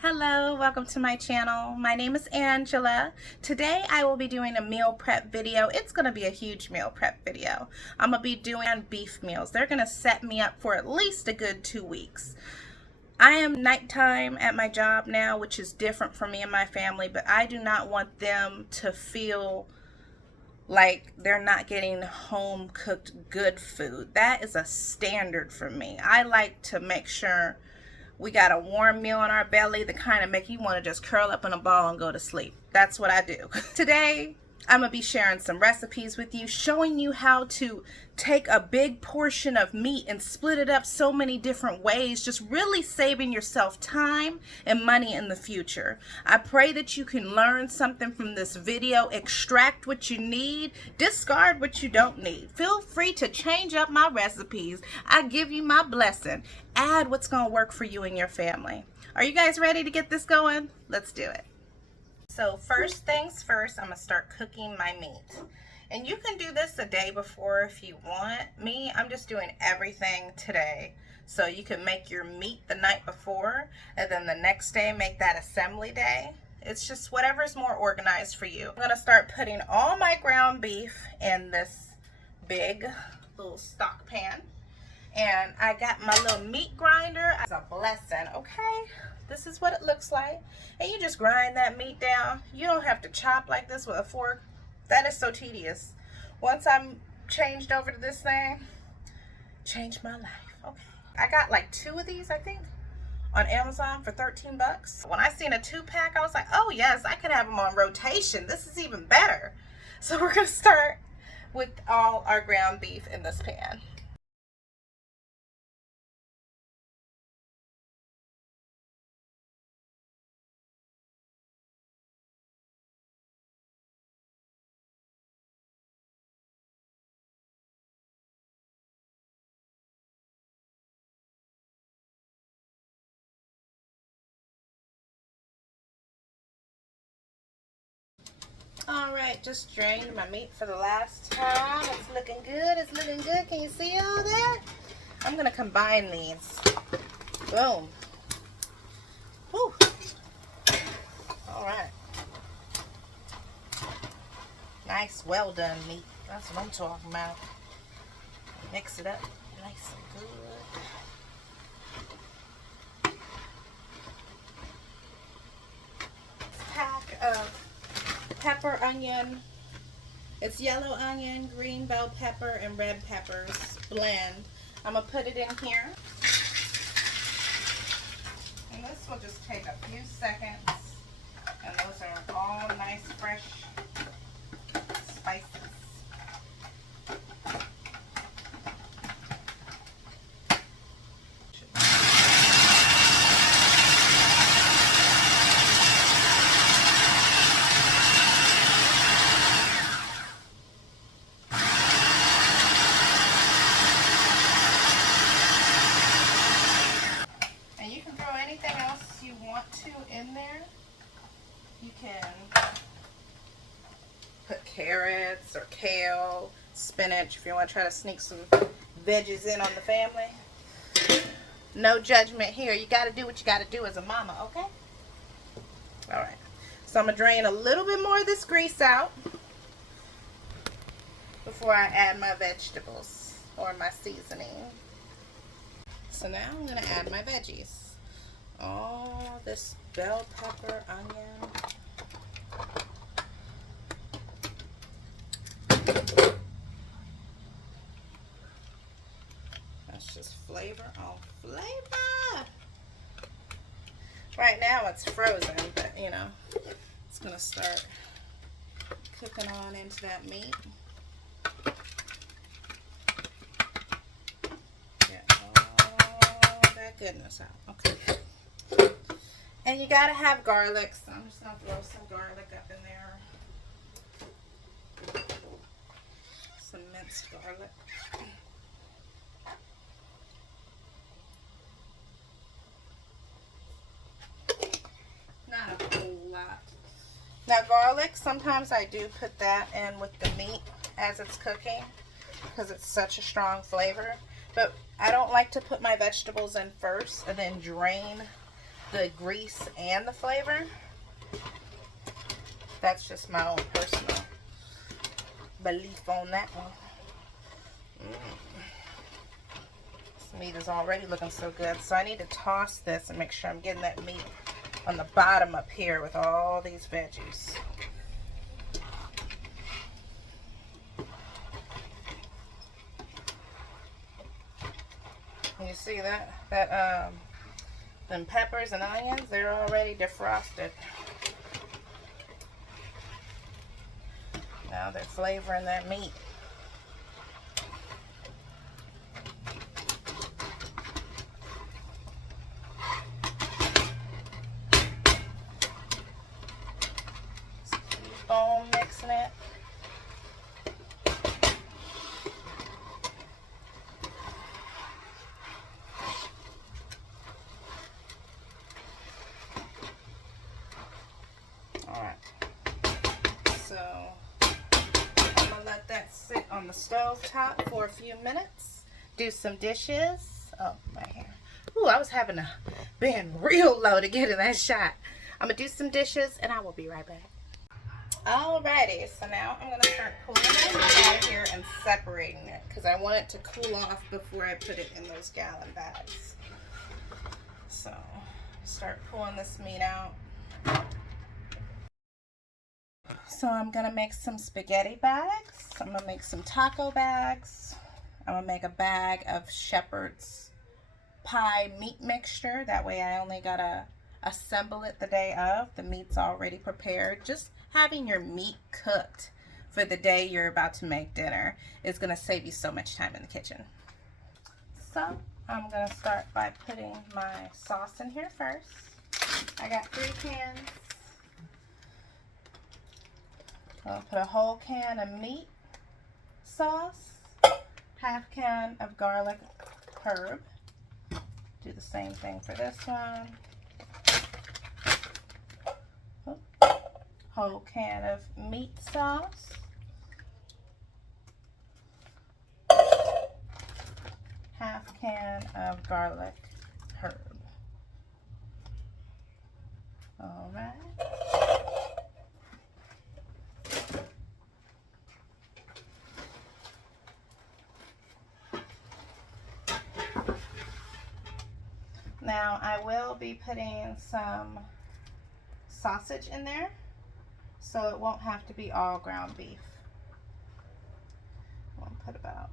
Hello, welcome to my channel. My name is Angela. Today I will be doing a meal prep video. It's going to be a huge meal prep video. I'm going to be doing beef meals. They're going to set me up for at least a good 2 weeks. I am nighttime at my job now, which is different for me and my family, but I do not want them to feel like they're not getting home cooked good food. That is a standard for me. I like to make sure we got a warm meal in our belly, the kind of make you want to just curl up in a ball and go to sleep. That's what I do. Today, I'm going to be sharing some recipes with you, showing you how to take a big portion of meat and split it up so many different ways, just really saving yourself time and money in the future. I pray that you can learn something from this video, extract what you need, discard what you don't need. Feel free to change up my recipes. I give you my blessing. Add what's going to work for you and your family. Are you guys ready to get this going? Let's do it. So first things first, I'm going to start cooking my meat. And you can do this a day before if you want. Me, I'm just doing everything today. So you can make your meat the night before, and then the next day make that assembly day. It's just whatever's more organized for you. I'm going to start putting all my ground beef in this big little stock pan. And I got my little meat grinder. It's a blessing, okay? This is what it looks like. And you just grind that meat down. You don't have to chop like this with a fork. That is so tedious. Once I'm changed over to this thing, changed my life. Okay. I got like 2 of these, I think, on Amazon for 13 bucks. When I seen a 2-pack, I was like, oh yes, I could have them on rotation. This is even better. So we're gonna start with all our ground beef in this pan. All right, just drained my meat for the last time. It's looking good. It's looking good. Can you see all that? I'm gonna combine these. Boom. Whew. All right. Nice, well done meat. That's what I'm talking about. Mix it up nice and good. Pack of pepper, onion. It's yellow onion, green bell pepper, and red peppers blend. I'm gonna put it in here. And this will just take a few seconds. And those are all nice, fresh spices. In there, you can put carrots or kale, spinach if you want to try to sneak some veggies in on the family. No judgment here. You got to do what you got to do as a mama, okay? All right. So I'm going to drain a little bit more of this grease out before I add my vegetables or my seasoning. So now I'm going to add my veggies. All this bell pepper, onion. That's just flavor on flavor. Right now it's frozen, but you know, it's gonna start cooking on into that meat. Get all that goodness out. Okay. And you gotta have garlic, so I'm just gonna throw some garlic up in there. Some minced garlic. Not a whole lot. Now garlic, sometimes I do put that in with the meat as it's cooking because it's such a strong flavor. But I don't like to put my vegetables in first and then drain the grease and the flavor. That's just my own personal belief on that one. This meat is already looking so good, so I need to toss this and make sure I'm getting that meat on the bottom up here with all these veggies. You see that them peppers and onions, they're already defrosted. Now they're flavoring that meat. Keep on mixing it. That sit on the stove top for a few minutes. Do some dishes. Oh, my hair. Ooh, I was having to bend real low to get in that shot. I'm gonna do some dishes and I will be right back. Alrighty, so now I'm gonna start pulling it out of here and separating it because I want it to cool off before I put it in those gallon bags. So start pulling this meat out. So I'm gonna make some spaghetti bags. I'm gonna make some taco bags. I'm gonna make a bag of shepherd's pie meat mixture. That way I only gotta assemble it the day of. The meat's already prepared. Just having your meat cooked for the day you're about to make dinner is gonna save you so much time in the kitchen. So I'm gonna start by putting my sauce in here first. I got 3 cans. I'll put a whole can of meat sauce, half can of garlic herb. Do the same thing for this one. Whole can of meat sauce. Half can of garlic herb. All right. Now I will be putting some sausage in there, so it won't have to be all ground beef. I'll put about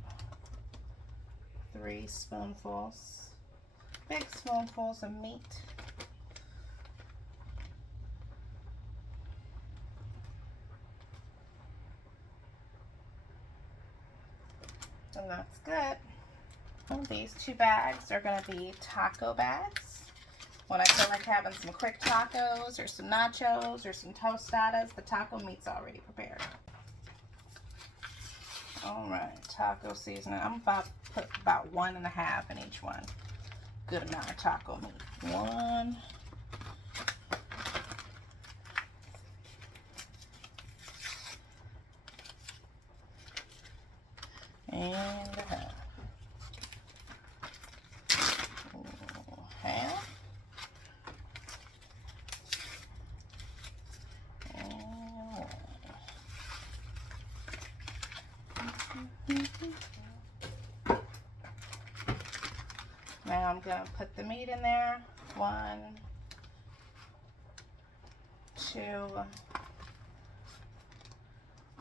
3 spoonfuls, big spoonfuls of meat. And that's good. Well, these 2 bags are going to be taco bags. When I feel like having some quick tacos or some nachos or some tostadas, the taco meat's already prepared. Alright, taco seasoning. I'm about to put about 1.5 in each one. Good amount of taco meat. 1. And a half. Now I'm going to put the meat in there. 1, 2,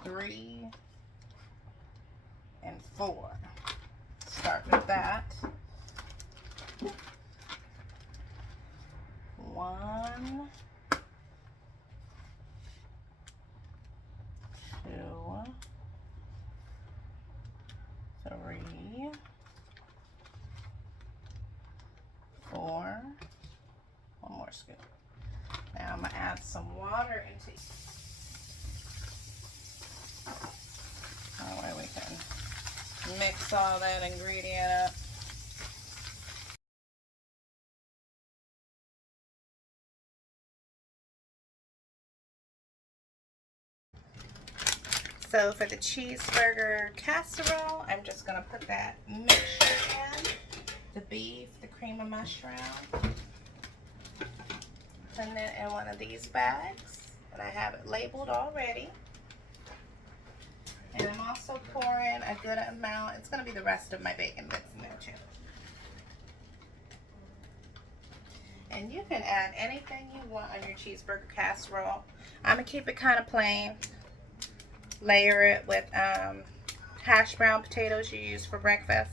3, and 4. Start with that. 1, 2, 3, 4. One more scoop. Now I'm going to add some water into it. That way we can mix all that ingredient up. So for the cheeseburger casserole, I'm just going to put that mixture in. The beef, the cream of mushroom. Putting it in one of these bags, and I have it labeled already. And I'm also pouring a good amount. It's going to be the rest of my bacon bits in there too. And you can add anything you want on your cheeseburger casserole. I'm going to keep it kind of plain. Layer it with hash brown potatoes you use for breakfast,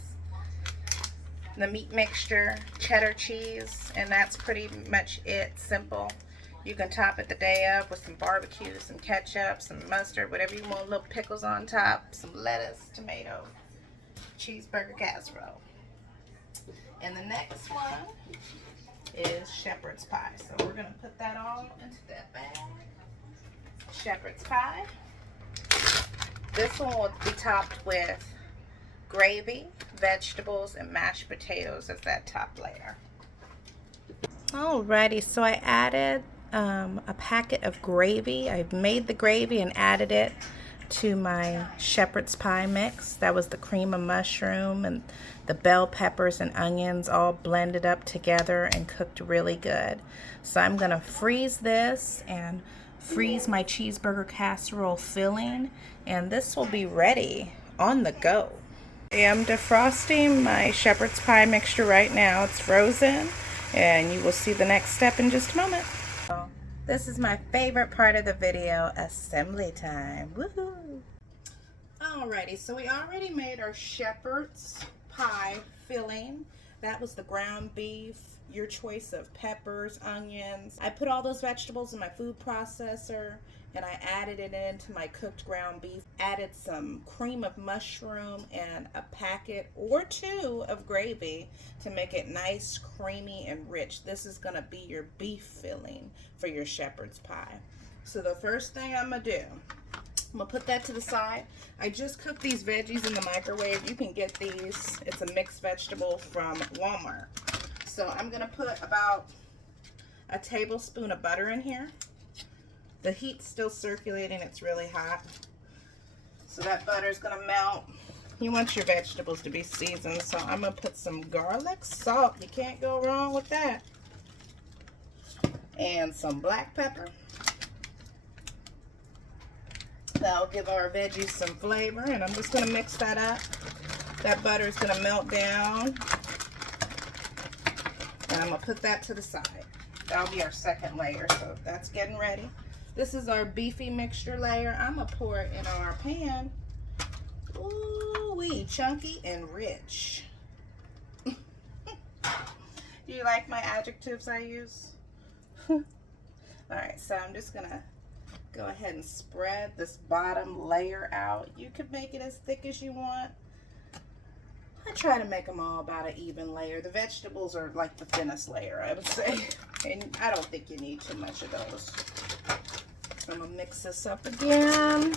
the meat mixture, cheddar cheese, and that's pretty much it. Simple. You can top it the day of with some barbecue, some ketchup, some mustard, whatever you want, little pickles on top, some lettuce, tomato, cheeseburger casserole. And the next one is shepherd's pie. So we're going to put that all into that bag. Shepherd's pie. This one will be topped with gravy, vegetables, and mashed potatoes as that top layer. Alrighty, so I added a packet of gravy. I've made the gravy and added it to my shepherd's pie mix. That was the cream of mushroom and the bell peppers and onions all blended up together and cooked really good. So I'm gonna freeze this and freeze my cheeseburger casserole filling, and this will be ready on the go. I'm defrosting my shepherd's pie mixture right now. It's frozen, and you will see the next step in just a moment. This is my favorite part of the video, assembly time. Woohoo! Alrighty, so we already made our shepherd's pie filling. That was the ground beef, your choice of peppers, onions. I put all those vegetables in my food processor, and I added it into my cooked ground beef. Added some cream of mushroom and a packet or two of gravy to make it nice, creamy, and rich. This is gonna be your beef filling for your shepherd's pie. So the first thing I'm gonna do, I'm gonna put that to the side. I just cooked these veggies in the microwave. You can get these, it's a mixed vegetable from Walmart. So I'm gonna put about a tablespoon of butter in here. The heat's still circulating, it's really hot. So that butter's gonna melt. You want your vegetables to be seasoned, so I'm gonna put some garlic, salt, you can't go wrong with that. And some black pepper. That'll give our veggies some flavor, and I'm just gonna mix that up. That butter's gonna melt down. And I'm gonna put that to the side. That'll be our second layer, so that's getting ready. This is our beefy mixture layer. I'm gonna pour it in our pan. Ooh-wee, chunky and rich. Do you like my adjectives I use? Alright, so I'm just gonna go ahead and spread this bottom layer out. You can make it as thick as you want. I try to make them all about an even layer. The vegetables are like the thinnest layer, I would say. And I don't think you need too much of those. I'm gonna mix this up again.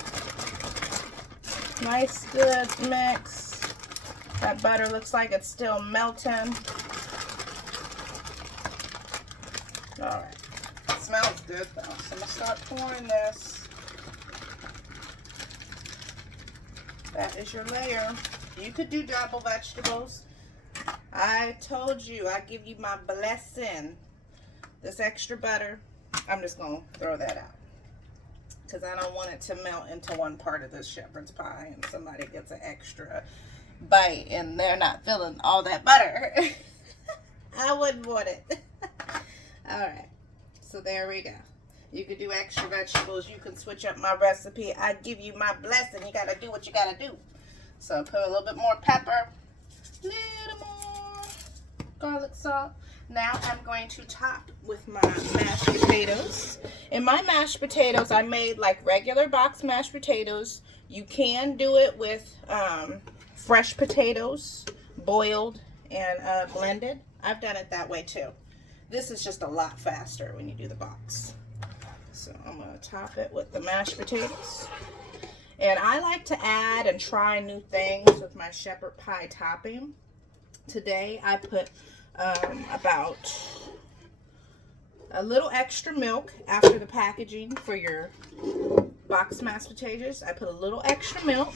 Nice, good mix. That butter looks like it's still melting. Alright. It smells good though. So I'm gonna start pouring this. That is your layer. You could do double vegetables. I told you, I give you my blessing. This extra butter, I'm just gonna throw that out, because I don't want it to melt into one part of this shepherd's pie and somebody gets an extra bite and they're not feeling all that butter. I wouldn't want it. Alright, so there we go. You could do extra vegetables. You can switch up my recipe. I give you my blessing. You gotta do what you gotta do. So put a little bit more pepper, a little more garlic salt. Now I'm going to top with my mashed potatoes. In my mashed potatoes, I made like regular box mashed potatoes. You can do it with fresh potatoes, boiled and blended. I've done it that way too. This is just a lot faster when you do the box. So I'm going to top it with the mashed potatoes. And I like to add and try new things with my shepherd pie topping. Today I put about a little extra milk after the packaging for your box mashed potatoes. I put a little extra milk,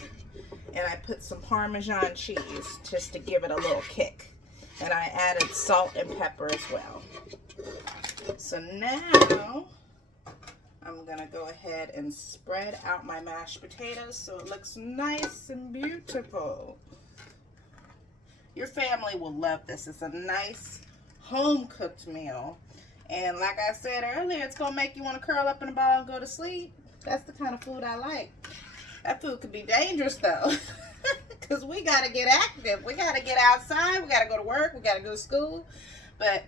and I put some Parmesan cheese just to give it a little kick. And I added salt and pepper as well. So now I'm gonna go ahead and spread out my mashed potatoes so it looks nice and beautiful. Your family will love this. It's a nice home-cooked meal. And like I said earlier, it's gonna make you want to curl up in a ball and go to sleep. That's the kind of food I like. That food could be dangerous though. Because we gotta get active. We gotta get outside. We gotta go to work. We gotta go to school. But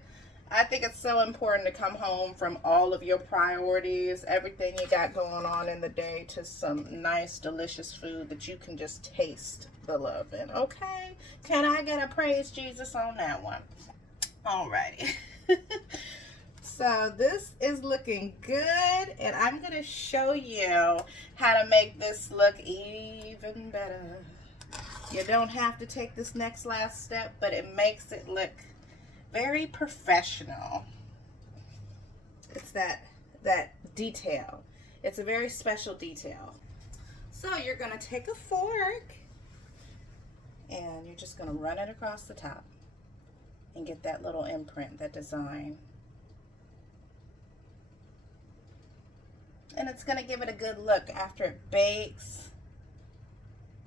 I think it's so important to come home from all of your priorities, everything you got going on in the day, to some nice, delicious food that you can just taste the love in. Okay? Can I get a praise Jesus on that one? Alrighty. So this is looking good, and I'm going to show you how to make this look even better. You don't have to take this last step, but it makes it look very professional. It's that detail. It's a very special detail. So you're going to take a fork, and you're just going to run it across the top and get that little imprint, that design. And it's going to give it a good look after it bakes.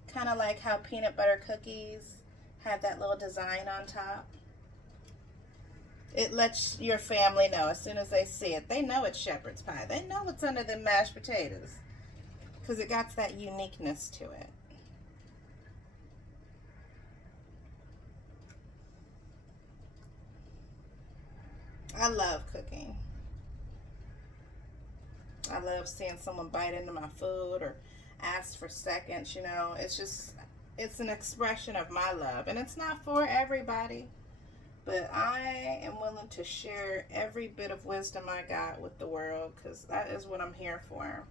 Kind of like how peanut butter cookies have that little design on top. It lets your family know as soon as they see it. They know it's shepherd's pie. They know what's under the mashed potatoes because it got that uniqueness to it. I love cooking. I love seeing someone bite into my food or ask for seconds, you know. It's an expression of my love, and it's not for everybody, but I am willing to share every bit of wisdom I got with the world, because that is what I'm here for,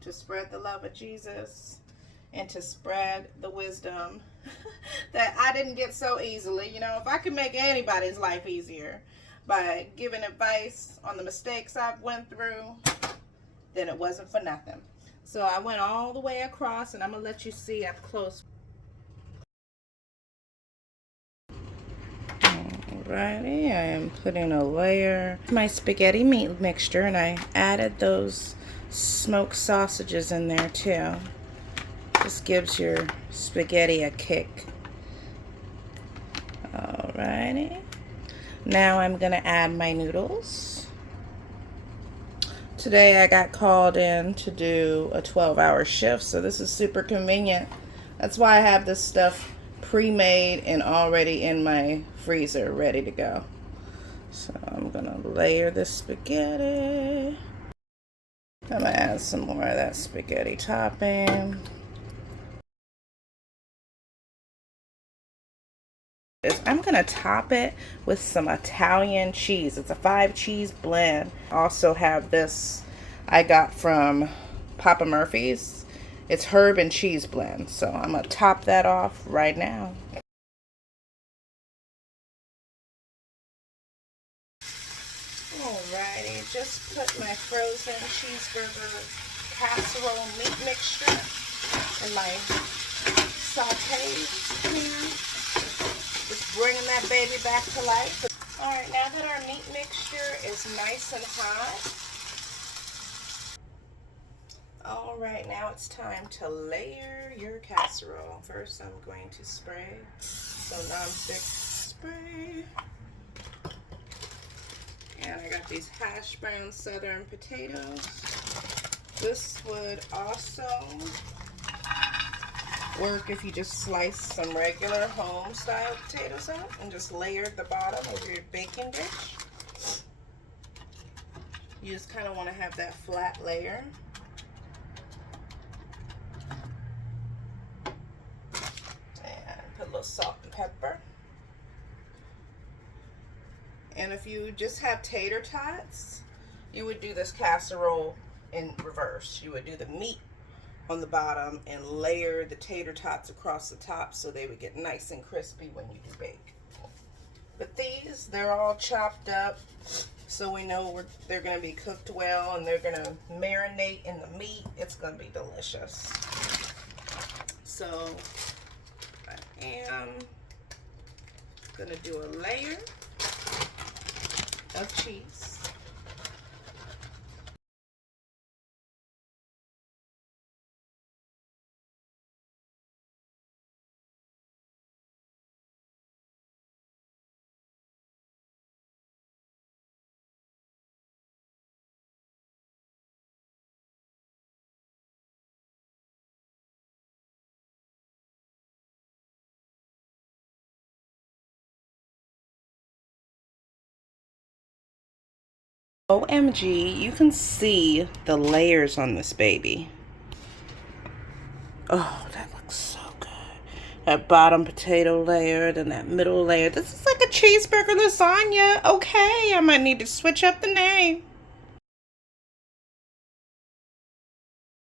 to spread the love of Jesus and to spread the wisdom that I didn't get so easily. You know, if I could make anybody's life easier by giving advice on the mistakes I've went through, then it wasn't for nothing. So I went all the way across, and I'm going to let you see up close. Alrighty, I am putting a layer of my spaghetti meat mixture, and I added those smoked sausages in there too. Just gives your spaghetti a kick. Alrighty. Now I'm going to add my noodles. Today I got called in to do a 12-hour shift, so this is super convenient. That's why I have this stuff pre-made and already in my freezer ready to go. So I'm gonna layer this spaghetti. I'm gonna add some more of that spaghetti topping. I'm gonna top it with some Italian cheese. It's a 5-cheese blend. Also have this I got from Papa Murphy's. It's herb and cheese blend. So I'm gonna top that off right now. Alrighty, just put my frozen cheeseburger casserole meat mixture in my saute pan. Just bringing that baby back to life. Alright, now that our meat mixture is nice and hot, alright, now it's time to layer your casserole. First, I'm going to spray some nonstick spray. And I got these hash brown southern potatoes. This would also work if you just slice some regular home style potatoes out and just layer the bottom of your baking dish. You just kind of want to have that flat layer. And put a little salt and pepper. And if you just have tater tots, you would do this casserole in reverse. You would do the meat on the bottom and layer the tater tots across the top so they would get nice and crispy when you do bake. But these, they're all chopped up, so we know they're going to be cooked well and they're going to marinate in the meat. It's going to be delicious. So I am going to do a layer of cheese. OMG, you can see the layers on this baby. Oh, that looks so good. That bottom potato layer, then that middle layer. This is like a cheeseburger lasagna. Okay, I might need to switch up the name.